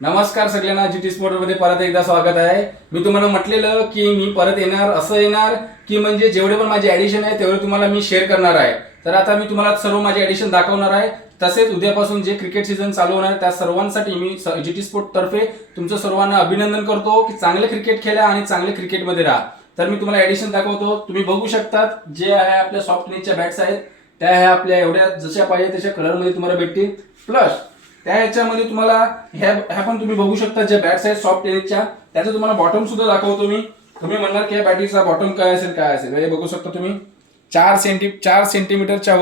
नमस्कार सगळ्यांना, जीटी स्पोर्टमध्ये परत एकदा स्वागत आहे. मी तुम्हाला म्हटलेलं की मी परत येणार, असं येणार की म्हणजे जेवढे पण माझे ॲडिशन आहे तेवढे तुम्हाला मी शेअर करणार आहे. तर आता मी तुम्हाला सर्व माझे ॲडिशन दाखवणार आहे. तसेच उद्यापासून जे क्रिकेट सीझन चालू होणार आहे त्या सर्वांसाठी मी जीटी स्पोर्ट तर्फे तुमचं सर्वांना अभिनंदन करतो की चांगले क्रिकेट खेळा आणि चांगले क्रिकेटमध्ये राहा. तर मी तुम्हाला ॲडिशन दाखवतो. तुम्ही बघू शकतात जे आहे आपल्या सॉफ्ट टेनिसच्या बॅट्स आहेत त्या ह्या आपल्या एवढ्या जशा पाहिजे तशा कलरमध्ये तुम्हाला भेटतील. प्लस त्या ह्याच्यामध्ये तुम्हाला ह्या पण तुम्ही बघू शकता ज्या बॅट्स आहेत सॉफ्ट टेनिसच्या त्याचं तुम्हाला बॉटम सुद्धा दाखवतो मी. तुम्ही म्हणणार की या बॅटीचा बॉटम काय असेल हे बघू शकता तुम्ही. 4 सेंटीमीटरच्या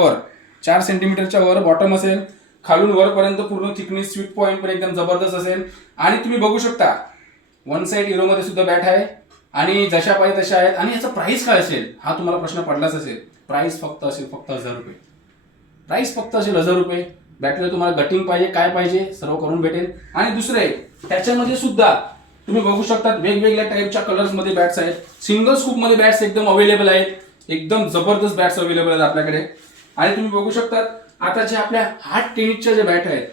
वर बॉटम असेल. खालून वरपर्यंत पूर्ण थिकनेस स्वीट पॉईंट पण एकदम जबरदस्त असेल. आणि तुम्ही बघू शकता वन साइड हिरोमध्ये सुद्धा बॅट आहे आणि जशा पाहिजे तशा आहेत. आणि याचा प्राइस काय असेल हा तुम्हाला प्रश्न पडलाच असेल. प्राइस फक्त 1000 रुपये. प्राइस फक्त असेल 1000 रुपये. बॅटला तुम्हाला गटिंग पाहिजे काय पाहिजे सर्व करून भेटेल. आणि दुसरे त्याच्यामध्ये सुद्धा तुम्ही बघू शकता वेगवेगळ्या टाईपच्या कलर्स मध्ये बॅट्स आहेत. सिंगल स्कूप मध्ये बॅट्स एकदम अवेलेबल आहेत. एकदम जबरदस्त बॅट्स अवेलेबल आहेत आपल्याकडे. आणि तुम्ही बघू शकता आता जे आपल्या हार्ड टेनिसच्या ज्या बॅट आहेत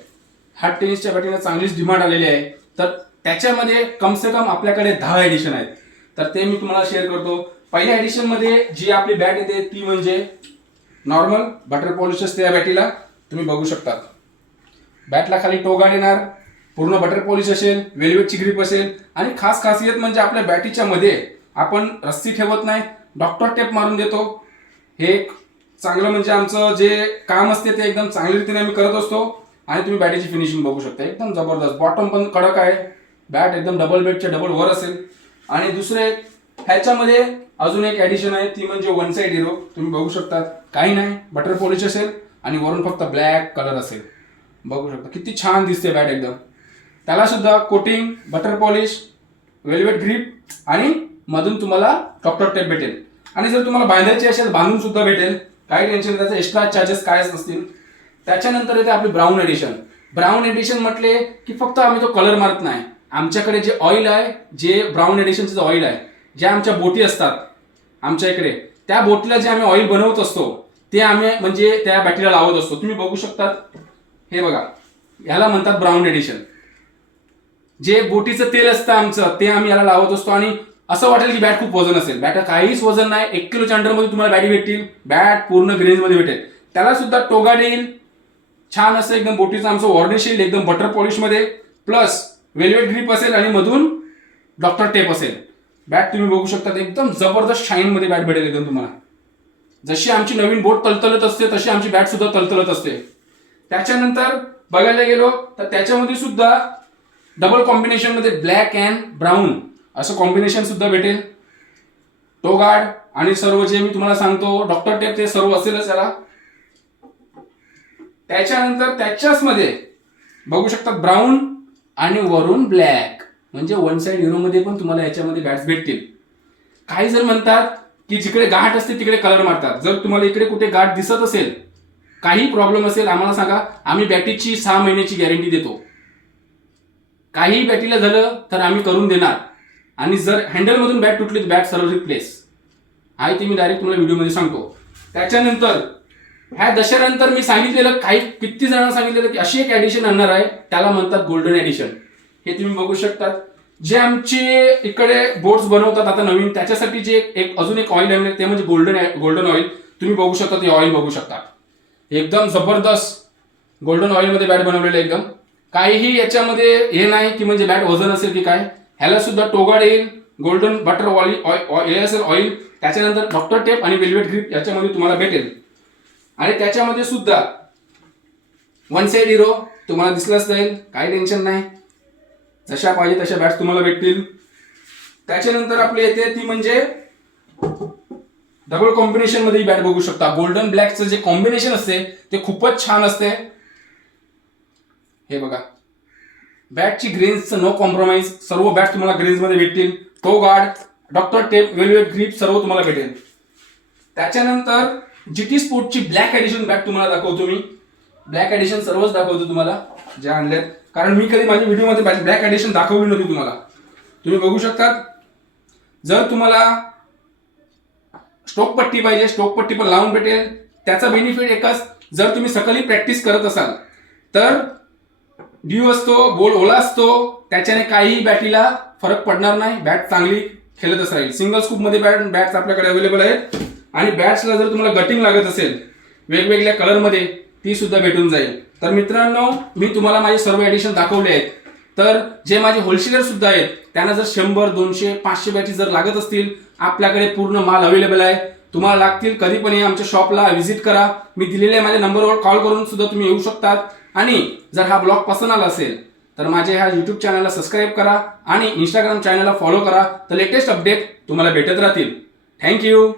हार्ड टेनिसच्या बॅटीला चांगलीच डिमांड आलेली आहे. तर त्याच्यामध्ये कम से कम आपल्याकडे 10 एडिशन आहेत. तर ते मी तुम्हाला शेअर करतो. पहिल्या एडिशन मध्ये जी आपली बॅट येते ती म्हणजे नॉर्मल बटर पॉलिश असते. या बॅटीला तुम्ही बघू शकता बॅटला खाली टो गार्ड येणार, पूर्ण बटर पॉलिश असेल, वेल्वेटची ग्रिप असेल. आणि खास खासियत म्हणजे आपल्या बॅटीच्या मध्ये आपण रस्सी ठेवत नाही, डॉक्टर टेप मारून देतो. हे एक चांगलं म्हणजे आमचं जे काम असते ते एकदम चांगल्या रीतीने आम्ही करत असतो. आणि तुम्ही बॅटीची फिनिशिंग बघू शकता एकदम जबरदस्त. बॉटम पण कडक आहे. बॅट एकदम डबल बेडच्या डबल वर असेल. आणि दुसरे ह्याच्यामध्ये अजून एक ॲडिशन आहे ती म्हणजे वन साइड हिरो. तुम्ही बघू शकता काही नाही बटर पॉलिश असेल आणि वरून फक्त ब्लॅक कलर असेल. बघू शकता किती छान दिसते बॅट एकदम. त्याला सुद्धा coating, butter polish, velvet grip आणि मधून तुम्हाला डॉक्टर टेप भेटेल. आणि जर तुम्हाला बांधायची असेल बांधून सुद्धा भेटेल. काही टेन्शन त्याचे एक्स्ट्रा चार्जेस कायच नसतील. त्याच्यानंतर येते आपली ब्राऊन एडिशन. ब्राऊन एडिशन म्हटले की फक्त आम्ही तो कलर मारत नाही. आमच्याकडे जे ऑइल आहे जे ब्राऊन एडिशनचं जे ऑइल आहे ज्या आमच्या बोटी असतात आमच्या इकडे त्या बोटीला जे आम्ही ऑइल बनवत असतो ते आम्ही म्हणजे त्या बॅटरीला लावत असतो. तुम्ही बघू शकता हे बघा याला म्हणतात ब्राऊन एडिशन. जे बोटीचं तेल असतं आमचं ते आम्ही याला लावत असतो. आणि असं वाटेल की बॅट खूप वजन असेल. बॅट काहीच वजन नाही. 1 किलोच्या अंडरमध्ये तुम्हाला बॅटी भेटतील. बॅट पूर्ण ग्रेंजमध्ये भेटेल. त्याला सुद्धा टोगाड येईल. छान असं एकदम बोटीचं आमचं वॉर्निश येईल एकदम बटर पॉलिशमध्ये. प्लस वेल्वेट ग्रिप असेल आणि मधून डॉक्टर टेप असेल. बॅट तुम्ही बघू शकता एकदम जबरदस्त शाईन मध्ये बॅट भेटेल एकदम तुम्हाला. जशी आमची नवीन बोट तलतलत असते तशी आमची बॅट सुद्धा तलतलत असते. त्याच्यानंतर बघायला गेलो तर त्याच्यामध्ये सुद्धा डबल कॉम्बिनेशन मध्ये ब्लॅक अँड ब्राऊन असं कॉम्बिनेशन सुद्धा भेटेल. टो गार्ड आणि सर्व जे मी तुम्हाला सांगतो डॉक्टर टेप ते सर्व असेलच याला. त्याच्यानंतर त्याच्याच मध्ये बघू शकता ब्राऊन आणि वरून ब्लॅक म्हणजे वन साइड हिरो मध्ये पण तुम्हाला याच्यामध्ये बॅट्स भेटतील. काही जण म्हणतात की जिकडे गाठ असते तिकडे कलर मारतात. जर तुम्हाला इकडे कुठे गाठ दिसत असेल काही प्रॉब्लेम असेल आम्हाला सांगा. आम्ही बॅटीची 6 महिन्याची गॅरंटी देतो. काही बॅटीला झालं तर आम्ही करून देणार. आणि जर हँडलमधून बॅट तुटली तर बॅट सर्व रिप्लेस आहे ते मी डायरेक्ट तुम्हाला व्हिडिओमध्ये सांगतो. त्याच्यानंतर ह्या दशऱ्यानंतर मी सांगितलेलं किती जणांना सांगितलेलं की अशी एक ॲडिशन आणणार आहे त्याला म्हणतात गोल्डन ॲडिशन. हे तुम्ही बघू शकता जे आमचे इकडे बोट्स बनवतात आता नवीन त्याच्यासाठी जे अजून एक ऑइल आहे ते म्हणजे गोल्डन ऑइल. तुम्ही बघू शकता ते ऑइल बघू शकता एकदम जबरदस्त गोल्डन ऑइल मध्ये बॅट बनवलेलं एकदम. काहीही याच्यामध्ये हे नाही की म्हणजे बॅट वजन असेल की काय. ह्याला सुद्धा टोगाड येईल, गोल्डन बटर ऑइल, त्याच्यानंतर डॉक्टर टेप आणि वेल्वेट ग्रिप याच्यामध्ये तुम्हाला भेटेल. आणि त्याच्यामध्ये सुद्धा वन साइड हिरो तुम्हाला दिसलाच जाईल. काही टेन्शन नाही. जशा पाहिजे तशा बॅट्स तुम्हाला भेटतील. त्याच्यानंतर आपली येते ती म्हणजे डबल कॉम्बिनेशन मध्ये बॅट बघू शकता. गोल्डन ब्लॅकचं जे कॉम्बिनेशन असते ते खूपच छान असते. हे बघा बॅटची ग्रेन्सचं नो कॉम्प्रोमाइज. सर्व बॅट तुम्हाला ग्रेन्स मध्ये भेटतील. Toe guard, doctor tape, velvet grip सर्व तुम्हाला भेटेल. त्याच्यानंतर जीटी स्पोर्टची ब्लॅक एडिशन बॅट तुम्हाला दाखवतो मी. ब्लॅक एडिशन सर्वच दाखवतो तुम्हाला ज्या आणल्यात. कारण मी कधी माझ्या व्हिडिओमध्ये ब्लॅक एडिशन दाखवली नव्हती तुम्हाला. तुम्ही बघू शकता जर तुम्हाला स्ट्रोक पट्टी पाहिजे स्ट्रोक पट्टी पण लावून भेटेल. त्याचा बेनिफिट एकच जर तुम्ही सकाळी प्रॅक्टिस करत असाल तर ड्यू असतो, बॉल ओला असतो, त्याच्याने काही बॅटीला फरक पडणार नाही. बॅट चांगली खेळतच राहील. सिंगल स्कूप मध्ये बॅट्स आपल्याकडे अवेलेबल आहेत आणि बॅट्सला जर तुम्हाला गटिंग लागत असेल वेगवेगळ्या कलरमध्ये ती सुद्धा भेटून जाईल. तर मित्रांनो, मी तुम्हाला माझे सर्व एडिशन दाखवले आहेत. तर जे माझे होलसेलर सुद्धा आहेत त्यांना जर 100, 200, 500 बॅटी जर लागत असतील, आपल्याकडे पूर्ण माल अवेलेबल आहे. तुम्हाला लागतील कधी पण आमच्या शॉपला व्हिजिट करा. मी दिलेल्या माझ्या नंबरवर कॉल करून सुद्धा तुम्ही येऊ शकतात. आणि जर हा ब्लॉग पसंत आला असेल तर माझ्या ह्या युट्यूब चॅनलला सबस्क्राईब करा आणि इंस्टाग्राम चॅनलला फॉलो करा. तर लेटेस्ट अपडेट तुम्हाला भेटत राहतील. थँक्यू.